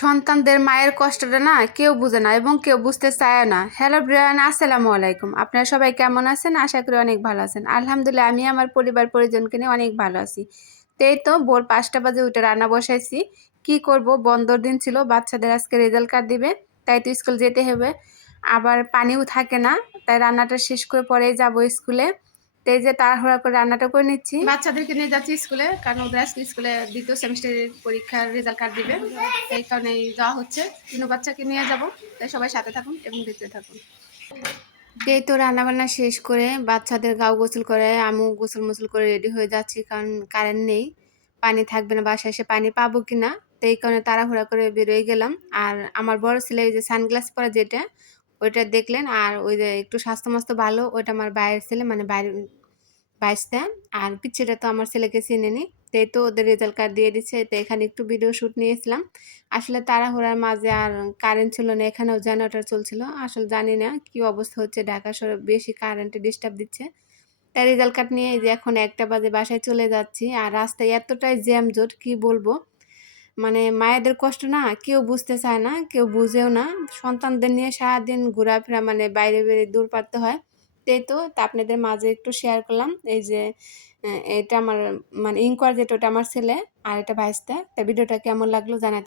সন্তানদের মায়ের কষ্টটা না কেউ বুঝে না এবং কেউ বুঝতে চায় না। হ্যালো ব্রিয়ান, আসসালামু আলাইকুম। আপনারা সবাই কেমন আছেন? আশা করি অনেক ভালো আছেন। আলহামদুলিল্লাহ, আমি আমার পরিবার পরিজনকে নিয়ে অনেক ভালো আছি। তো এই তো ভোর 5টা বাজে উঠে রান্না বসাইছি। কি করব, বন্ধর দিন ছিল, বাচ্চাদের আজকে রেজাল্ট কার্ড দিবে, তাই তো স্কুল যেতে হবে। আবার পানিও থাকে না, তাই রান্নাটা শেষ করে পরেই যাব স্কুলে। তো এই যে তাড়াহুড়া করে রান্নাটা করে নিচ্ছি। বাচ্চাদেরকে নিয়ে যাচ্ছি স্কুলে, কারণ ওদের আজকে স্কুলে দ্বিতীয় সেমিস্টারের পরীক্ষার রেজাল্ট কার্ড দিবে, এই কারণেই যাওয়া হচ্ছে। তিনু বাচ্চাকে নিয়ে যাব, তাই সবাই সাথে থাকুন এবং দেখতে থাকুন। এই তো রান্নাবান্না শেষ করে বাচ্চাদের গাও গোসল করে আমু গোসল মোসল করে রেডি হয়ে যাচ্ছি, কারণ কারেন্ট নেই, পানি থাকবে না, বাসায় এসে পানি পাবো কিনা, তো এই কারণে তাড়াহুড়া করে বেরোয় গেলাম। আর আমার বড় ছেলে ওই যে সানগ্লাস পরা যেটা, ওইটা দেখলেন। আর ওই যে একটু স্বাস্থ্য মাস্ত ভালো, ওইটা আমার বাইরের ছেলে, মানে বাইরে বাইশটা। আর পিচ্ছিটা তো আমার ছেলেকে চিনেনি। তাই তো ওদের রেজাল্ট কার্ড দিয়ে দিচ্ছে, তো এখানে একটু ভিডিও শ্যুট নিয়েছিলাম। আসলে তাড়াহুড়ার মাঝে আর কারেন্ট ছিল না, এখানেও জেনারেটর চলছিল। আসলে জানি না কি অবস্থা হচ্ছে, ঢাকা শহরে বেশি কারেন্টে ডিস্টার্ব দিচ্ছে। তাই রেজাল্ট কার্ড নিয়ে এই যে এখন 1টা বাজে বাসায় চলে যাচ্ছি। আর রাস্তায় এতটাই জ্যামজট কি বলবো, মানে মায়েদের কষ্ট না কেউ বুঝতে চায় না, কেউ বুঝেও না। সন্তানদের নিয়ে সারাদিন ঘোরাফেরা, মানে বাইরে বেরিয়ে দূর পারতে হয়। তাই তো তা আপনাদের মাঝে একটু শেয়ার করলাম। এই যে এটা আমার মানে ইনকোয়ার যেটা, ওটা আমার ছেলে, আর এটা ভাইস্তা। তা ভিডিওটা কেমন লাগলো জানাতে